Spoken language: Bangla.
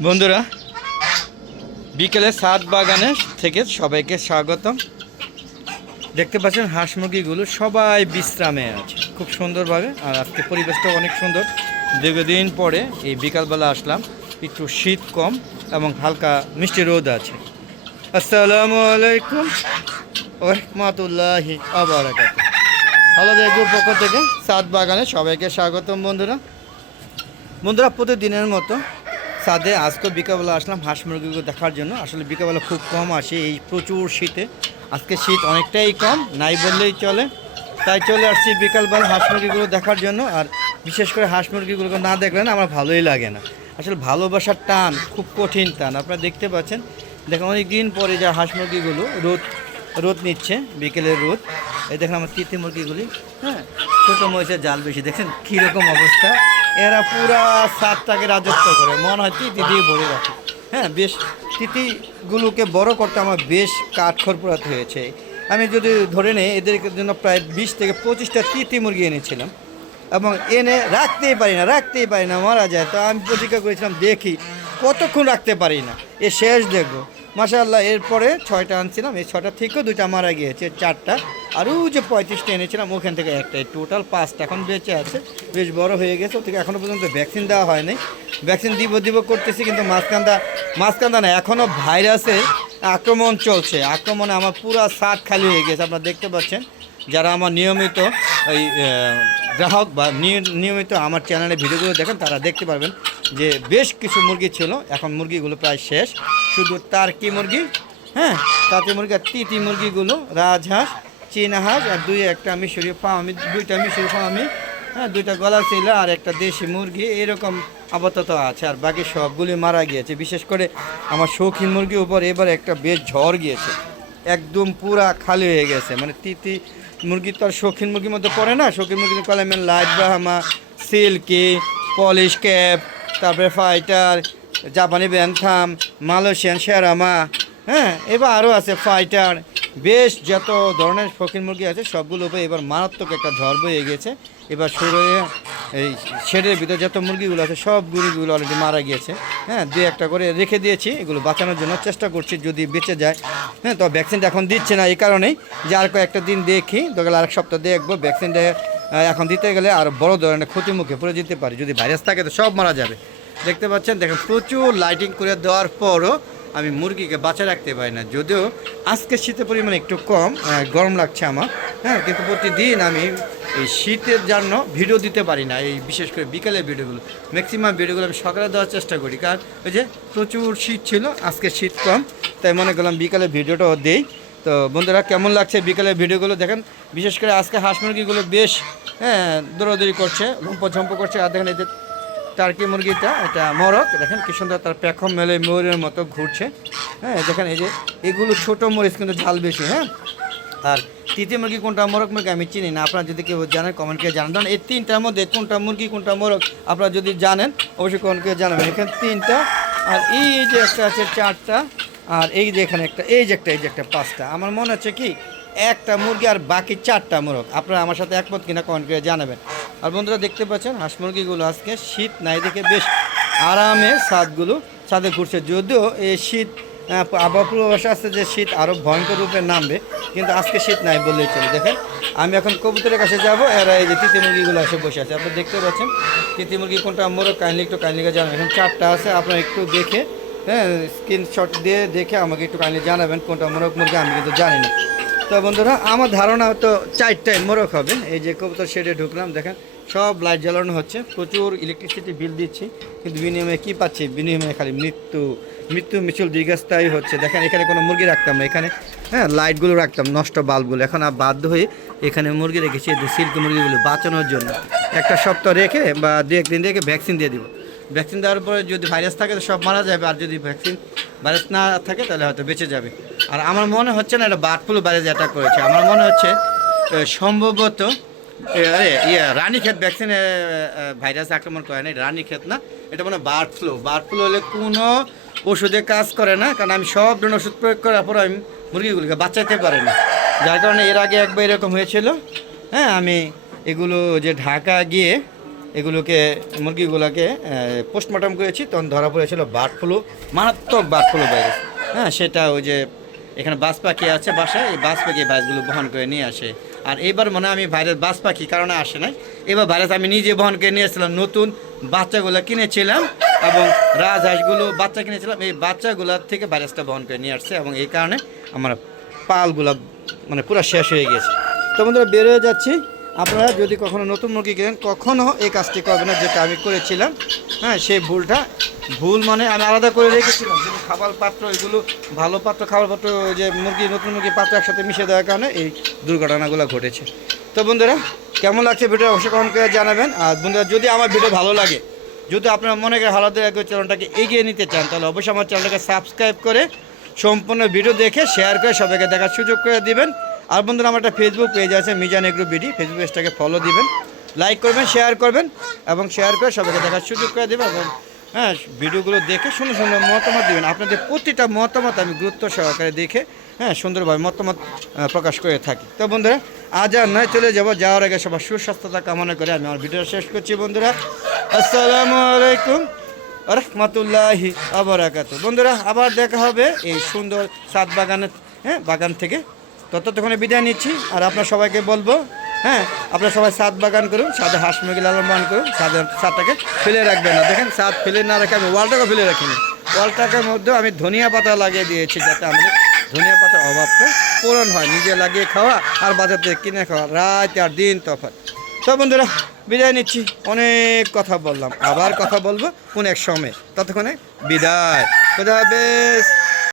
বন্ধুরা, বিকেলে ছাদ বাগানে থেকে সবাইকে স্বাগতম। দেখতে পাচ্ছেন হাঁস মুরগিগুলো সবাই বিশ্রামে আছে খুব সুন্দরভাবে। আর আজকে পরিবেশটা অনেক সুন্দর। দীর্ঘদিন পরে এই বিকালবেলা আসলাম, একটু শীত কম এবং হালকা মিষ্টি রোদ আছে। আসসালামু আলাইকুম ওয়া রাহমাতুল্লাহি ওয়া বারাকাতুহু। হ্যালো গ্রুপ পক্ষ থেকে ছাদ বাগানে সবাইকে স্বাগতম। বন্ধুরা প্রতিদিনের মতো ছাদে আজকে বিকালবেলা আসলাম হাঁস মুরগিগুলো দেখার জন্য। আসলে বিকালবেলা খুব কম আসে এই প্রচুর শীতে। আজকে শীত অনেকটাই কম, নাই বললেই চলে। তাই চলে আসছি বিকালবেলা হাঁস মুরগিগুলো দেখার জন্য। আর বিশেষ করে হাঁস মুরগিগুলোকে না দেখলে না আমার ভালোই লাগে না। আসলে ভালোবাসার টান খুব কঠিন টান। আপনারা দেখতে পাচ্ছেন, দেখেন অনেক দিন পরে যা হাঁস মুরগিগুলো রোদ নিচ্ছে, বিকেলের রোদ। এই দেখেন আমার তিতি মুরগিগুলি, হ্যাঁ, ছোটো মহিষের জাল বেশি। দেখেন কীরকম অবস্থা। এরা পুরা ছাদটাকে রাজত্ব করে, মনে হয় তিতি দিয়ে ভরে রাখে। হ্যাঁ, বেশ তিতিগুলোকে বড় করতে আমার বেশ কাঠখড় পোড়াতে হয়েছে। আমি যদি ধরে নেই এদের জন্য প্রায় 20 থেকে 25টা তিতি মুরগি এনেছিলাম এবং এনে রাখতেই পারি না, মারা যায়। তো আমি প্রতিজ্ঞা করেছিলাম দেখি কতক্ষণ রাখতে পারি না, এ শেষ দেখবো। মাশাআল্লাহ, এরপরে 6টা আনছিলাম, এই 6টা থেকেও 2টা মারা গিয়েছে, 4টা। আর ওই যে 35টা এনেছিলাম ওখান থেকে একটাই, টোটাল 5টা এখন বেঁচে আছে। বেশ বড় হয়ে গেছে। ওর থেকে এখনও পর্যন্ত ভ্যাকসিন দেওয়া হয়নি। ভ্যাকসিন দিব করতেছি, কিন্তু মাঝখানটা না, এখনও ভাইরাসের আক্রমণ চলছে। আক্রমণে আমার পুরা ছাদ খালি হয়ে গেছে। আপনারা দেখতে পাচ্ছেন, যারা আমার নিয়মিত এই গ্রাহক বা নিয়মিত আমার চ্যানেলে ভিডিওগুলো দেখেন তারা দেখতে পারবেন যে বেশ কিছু মুরগি ছিল, এখন মুরগিগুলো প্রায় শেষ। শুধু টার্কি মুরগি, হ্যাঁ, টার্কি মুরগি আর তিতি মুরগিগুলো, রাজহাঁস, চীনা হাঁস আর 2-1টা মিশরীয় ফার্মি, 2টা মিশরীয় ফার্মি, হ্যাঁ, 2টা গলা চিলা আর একটা দেশি মুরগি, এরকম আপাতত আছে। আর বাকি সবগুলি মারা গিয়েছে। বিশেষ করে আমার শৌখিন মুরগির উপর এবার একটা বেশ ঝড় গিয়েছে, একদম পুরা খালি হয়ে গেছে। মানে তিতি মুরগি তো আর শৌখিন মুরগির মধ্যে পড়ে না। শৌখিন মুরগির কলামে light Brahma, silky, Polish cap, তারপরে ফাইটার, জাপানি ব্যান্থাম, মালয়েশিয়ান শেরামা, হ্যাঁ, এবার আরও আছে ফাইটার। বেশ যত ধরনের শৌখিন মুরগি আছে সবগুলো উপরে এবার মারাত্মক একটা ঝড় বয়ে গেছে। এবার শরীরে এই শেডের ভিতরে যত মুরগিগুলো আছে সব মুরগিগুলো অলরেডি মারা গিয়েছে। হ্যাঁ, 2-1টা করে রেখে দিয়েছি, এগুলো বাঁচানোর জন্য চেষ্টা করছি যদি বেঁচে যায়। হ্যাঁ, তো ভ্যাকসিনটা এখন দিচ্ছে না এই কারণেই যে আর কয়েকটা দিন দেখি, দরকার আরেক সপ্তাহ দেখবো। ভ্যাকসিনটা এখন দিতে গেলে আর বড় ধরনের ক্ষতির মুখে পড়ে যেতে পারে। যদি ভাইরাস থাকে তো সব মারা যাবে। দেখতে পাচ্ছেন, দেখেন প্রচুর লাইটিং করে দেওয়ার পরও আমি মুরগিকে বাঁচা রাখতে পারি না। যদিও আজকে শীতের পরিমাণ একটু কম, গরম লাগছে আমার, হ্যাঁ, কিন্তু প্রতিদিন আমি এই শীতের জন্য ভিডিও দিতে পারি না। এই বিশেষ করে বিকালের ভিডিওগুলো, ম্যাক্সিমাম ভিডিওগুলো আমি সকালে দেওয়ার চেষ্টা করি, কারণ ওই যে প্রচুর শীত ছিল, আজকে শীত কম, তাই মনে করলাম বিকালে ভিডিওটাও দেই। তো বন্ধুরা, কেমন লাগছে বিকালের ভিডিওগুলো দেখেন। বিশেষ করে আজকে হাঁস মুরগিগুলো বেশ, হ্যাঁ, দৌড়াদৌড়ি করছে, ঝম্প করছে। আর দেখেন এই যে টার্কি মুরগিটা, এটা মরক, দেখেন কি সুন্দর তার পেখম মেলে ময়ূরের মতো ঘুরছে। হ্যাঁ, দেখেন এই যে এগুলো ছোটো মরিচ কিন্তু ঝাল বেশি। হ্যাঁ, আর তিতি মুরগি কোনটা মরক মুরগি আমি চিনি না। আপনারা যদি কেউ জানেন কমেন্ট করে জানান। এই 3টার মধ্যে কোনটা মুরগি কোনটা মরক আপনারা যদি জানেন অবশ্যই কমেন্ট করে জানাবেন। এখানে 3টা, আর এই যে একটা আছে 4টা, আর এই যে এখানে একটা, এই যে একটা 5টা। আমার মনে হচ্ছে কি একটা মুরগি আর বাকি 4টা মোরগ। আপনারা আমার সাথে একমত কিনা কমেন্ট করে জানাবেন। আর বন্ধুরা দেখতে পাচ্ছেন হাঁস মুরগিগুলো আজকে শীত নাই দেখে বেশ আরামে ছাদে ঘুরছে। যদিও এই শীত আবহাওয়া পূর্বাভাস আসছে যে শীত আরও ভয়ঙ্কর রূপে নামবে, কিন্তু আজকে শীত নাই বললেই চলে। দেখেন আমি এখন কবুতরের কাছে যাব, এরা এই যে তিতি মুরগিগুলো এসে বসে আছে। আপনি দেখতে পাচ্ছেন তিতি মুরগি কোনটা মোরগ একটু কাইন্ডলি জানাবেন। এখন 4টা আছে, আপনারা একটু দেখে, হ্যাঁ, স্ক্রিনশট দিয়ে দেখে আমাকে একটু কাইন্ডলি জানাবেন কোনটা মোরগ মুরগি, আমি কিন্তু জানি না। তো বন্ধুরা, আমার ধারণা তো 4টায় মোরগ হবে। এই যে কবুতর শেডে ঢুকলাম, দেখেন সব লাইট জ্বালানো হচ্ছে, প্রচুর ইলেকট্রিসিটি বিল দিচ্ছি, কিন্তু বিনিময়ে কী পাচ্ছি? বিনিময়ে খালি মৃত্যু মিছিল দীর্ঘস্থায়ী হচ্ছে। দেখেন এখানে কোনো মুরগি রাখতাম না, এখানে, হ্যাঁ, লাইটগুলো রাখতাম, নষ্ট বাল্বগুলো। এখন আর বাধ্য হয়ে এখানে মুরগি রেখেছি, সিল্ক মুরগিগুলো বাঁচানোর জন্য। একটা সপ্তাহ রেখে বা 2-1 দিন রেখে ভ্যাকসিন দিয়ে দিব। ভ্যাকসিন দেওয়ার পরে যদি ভাইরাস থাকে তো সব মারা যাবে, আর যদি ভাইরাস না থাকে তাহলে হয়তো বেঁচে যাবে। আর আমার মনে হচ্ছে না এটা বার্ড ফ্লু ভাইরাস অ্যাটাক করেছে। আমার মনে হচ্ছে সম্ভবত রানীক্ষেত ভ্যাকসিনে ভাইরাস আক্রমণ করে না, রানীক্ষেত না, এটা মানে বার্ড ফ্লু হলে কোনো ওষুধে কাজ করে না, কারণ আমি সব ধরনের ওষুধ প্রয়োগ করার পর আমি মুরগিগুলোকে বাঁচাতে পারি না। যার কারণে এর আগে একবার এরকম হয়েছিল। হ্যাঁ, আমি এগুলো যে ঢাকা গিয়ে এগুলোকে মুরগিগুলোকে পোস্টমর্টম করেছি, তখন ধরা পড়েছিল বার্ড ফ্লু, মারাত্মক বার্ড ফ্লু ভাইরাস। হ্যাঁ, সেটা ওই যে এখানে বাজ পাখি আছে বাসায়, এই বাজ পাখি ভাইরাসগুলো বহন করে নিয়ে আসে। আর এবার মনে হয় আমি ভাইরাস বাজ পাখি কারণে আসে নাই, এবার ভাইরাস আমি নিজে বহন করে নিয়ে এসেছিলাম। নতুন বাচ্চাগুলো কিনেছিলাম এবং রাজহাঁসগুলো বাচ্চা কিনেছিলাম, এই বাচ্চাগুলোর থেকে ভাইরাসটা বহন করে নিয়ে আসছে এবং এই কারণে আমার পালগুলো মানে পুরো শেষ হয়ে গেছে। তো বন্ধুরা বের হয়ে যাচ্ছি। আপনারা যদি কখনো নতুন মুরগি কেনেন কখনও এই কাজটি করবেন না যেটা আমি করেছিলাম। হ্যাঁ, সেই ভুল মানে আমি আলাদা করে রেখেছিলাম, কিন্তু খাবার পাত্র এগুলো ভালো পাত্র, খাবার পাত্র যে মুরগি নতুন মুরগি পাত্র একসাথে মিশে দেওয়ার কারণে এই দুর্ঘটনাগুলো ঘটেছে। তো বন্ধুরা কেমন লাগছে ভিডিও অবশ্যই কমেন্ট করে জানাবেন। আর বন্ধুরা যদি আমার ভিডিও ভালো লাগে, যদি আপনারা মনে করেন হালাতে চ্যানেলটাকে এগিয়ে নিতে চান, তাহলে অবশ্যই আমার চ্যানেলটাকে সাবস্ক্রাইব করে সম্পূর্ণ ভিডিও দেখে শেয়ার করে সবাইকে দেখার সুযোগ করে দিবেন। আর বন্ধুরা আমার একটা ফেসবুক পেজ আছে মিজান এগ্রো বিডি, ফেসবুক পেজটাকে ফলো দিবেন, লাইক করবেন, শেয়ার করবেন এবং শেয়ার করে সবাইকে দেখার সুযোগ করে দেবেন। এবং হ্যাঁ, ভিডিওগুলো দেখে সুন্দর সুন্দর মতামত দিবেন। আপনাদের প্রতিটা মতামত আমি গুরুত্ব সহকারে দেখে হ্যাঁ সুন্দরভাবে মতামত প্রকাশ করে থাকি। তো বন্ধুরা আজ আর নয়, চলে যাব। যাওয়ার আগে সবার সুস্বাস্থ্যতা কামনা করে আমি আমার ভিডিও শেষ করছি। বন্ধুরা আসসালামু আলাইকুম রহমতুল্লাহি আবরাকাতুহু। বন্ধুরা আবার দেখা হবে এই সুন্দর ছাদ বাগানের বাগান থেকে। ততক্ষণে বিদায় নিচ্ছি। আর আপনার সবাইকে বলবো হ্যাঁ, আপনারা সবাই ছাদ বাগান করুন, ছাদে হাঁস মুরগি লালন পালন করুন, ছাদটাকে ফেলে রাখবেন না। দেখেন ছাদ ফেলে না রেখে আমি ওয়ালটাকে ফেলে রাখিনি, ওয়ালটাকের মধ্যেও আমি ধনিয়া পাতা লাগিয়ে দিয়েছি, যাতে আমাদের ধনিয়া পাতার অভাবটা পূরণ হয়। নিজে লাগিয়ে খাওয়া আর বাজার থেকে কিনে খাওয়া রাত আর দিন তফাৎ। তো বন্ধুরা বিদায় নিচ্ছি, অনেক কথা বললাম, আবার কথা বলবো কোন এক সময়। ততক্ষণে বিদায়, খোদা হাফেজ।